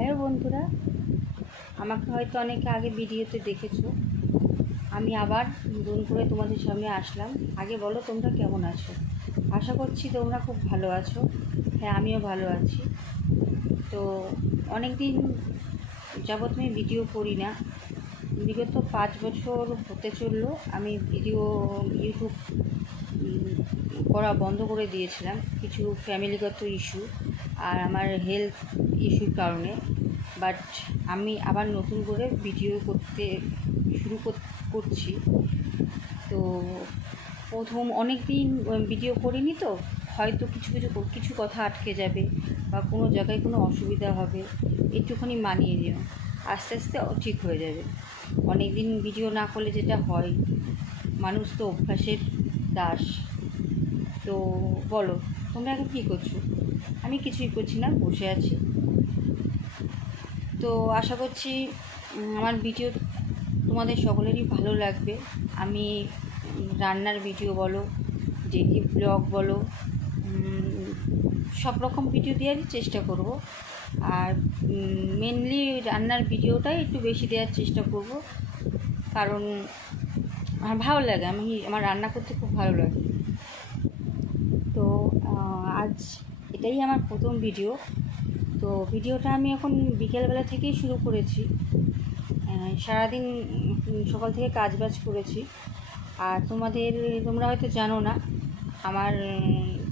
Hello বন্ধুরা, আমাকে হয়তো অনেকে আগে ভিডিওতে দেখেছো। আমি আবার নতুন করে তোমাদের সামনে আসলাম। আগে বলো তোমরা কেমন আছো? আশা করছি তোমরা খুব ভালো আছো। হ্যাঁ, আমিও ভালো আছি। তো অনেক দিন যাবৎ আমি ভিডিও করি না। বিগত 5 বছর হতে চললো আমি ইউটিউব করা বন্ধ করে দিয়েছিলাম কিছু ফ্যামিলিগত ইস্যু আর আমার হেলথ ইস্যুর কারণে। বাট আমি আবার নতুন করে ভিডিও করতে শুরু করছি। তো প্রথম অনেক দিন ভিডিও করিনি, তো হয়তো কিছু কথা আটকে যাবে বা কোনো জায়গায় কোনো অসুবিধা হবে, একটুখানি মানিয়ে নিও। আস্তে আস্তে ঠিক হয়ে যাবে। অনেক দিন ভিডিও না করলে যেটা হয়, মানুষ তো অভ্যাসের দাস। তো বলো তোমরা এখন কী করছো? আমি কিছুই করছি না, বসে আছি। তো আশা করছি আমার ভিডিও তোমাদের সকলেরই ভালো লাগবে। আমি রান্নার ভিডিও বলো, ডেইলি ব্লগ বলো, সব রকম ভিডিও দেওয়ারই চেষ্টা করব। আর মেনলি রান্নার ভিডিওটাই একটু বেশি দেওয়ার চেষ্টা করব, কারণ আমার ভালো লাগে। আমার রান্না করতে খুব ভালো লাগে। তো আজ এটাই আমার প্রথম ভিডিও। তো ভিডিওটা আমি এখন বিকেলবেলা থেকেই শুরু করেছি। সারাদিন সকাল থেকে কাজবাজ করেছি। আর তোমরা হয়তো জানো না, আমার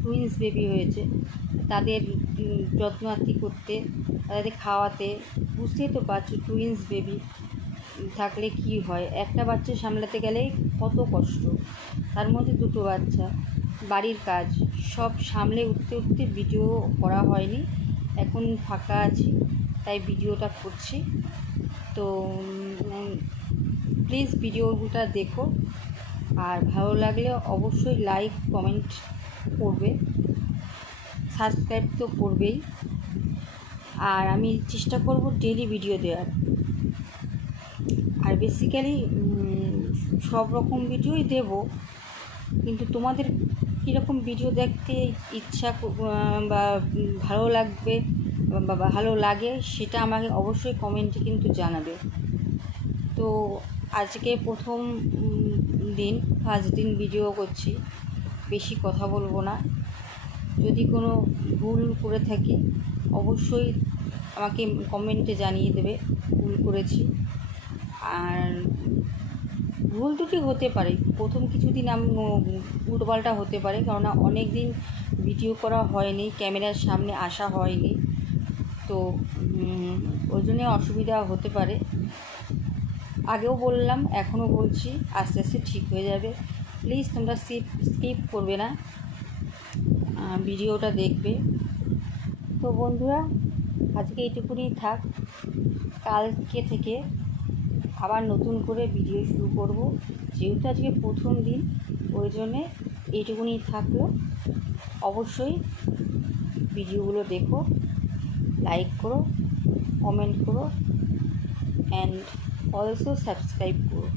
টুইন্স বেবি হয়েছে। তাদের যত্ন আত্তি করতে, তাদের খাওয়াতে, বুঝতেই তো পারছো টুইন্স বেবি থাকলে কি হয়। একটা বাচ্চা সামলাতে গেলে কত কষ্ট, তার মধ্যে দুটো বাচ্চা, বাড়ির কাজ সব সামলে উঠতে ভিডিও করা হয়নি। এখন ফাঁকা আছি তাই ভিডিওটা করছি। তো প্লিজ ভিডিওটা দেখো, আর ভালো লাগলে অবশ্যই লাইক কমেন্ট করবে, সাবস্ক্রাইব তো করবেই। আর আমি চেষ্টা করব ডেইলি ভিডিও দেওয়ার। আর বেসিক্যালি সব রকম ভিডিওই দেব, কিন্তু তোমাদের কীরকম ভিডিও দেখতে ইচ্ছা বা ভালো লাগবে বা ভালো লাগে সেটা আমাকে অবশ্যই কমেন্টে কিন্তু জানাবে। তো আজকে প্রথম দিন, ফার্স্ট দিন ভিডিও করছি, বেশি কথা বলবো না। যদি কোনো ভুল করে থাকি অবশ্যই আমাকে কমেন্টে জানিয়ে দেবে ভুল করেছি। আর ভুল ত্রুটি হতে পারে, প্রথম কিছুদিন উল্টোপাল্টা হতে পারে, কেননা অনেক দিন ভিডিও করা হয়নি, ক্যামেরার সামনে আসা হয়নি। তো ওই জন্যে অসুবিধা হতে পারে। আগেও বললাম, এখনও বলছি, আস্তে আস্তে ঠিক হয়ে যাবে। প্লিজ তোমরা স্কিপ করবে না, ভিডিওটা দেখবে। তো বন্ধুরা, আজকে এইটুকুনি থাক। কালকে থেকে আবার নতুন করে ভিডিও শুরু করব। যেহেতু আজকে প্রথম দিন, ওই জন্যে এইটুকুনি থাকলো। অবশ্যই ভিডিওগুলো দেখো, লাইক করো, কমেন্ট করো, অ্যান্ড অলসো সাবস্ক্রাইব করো।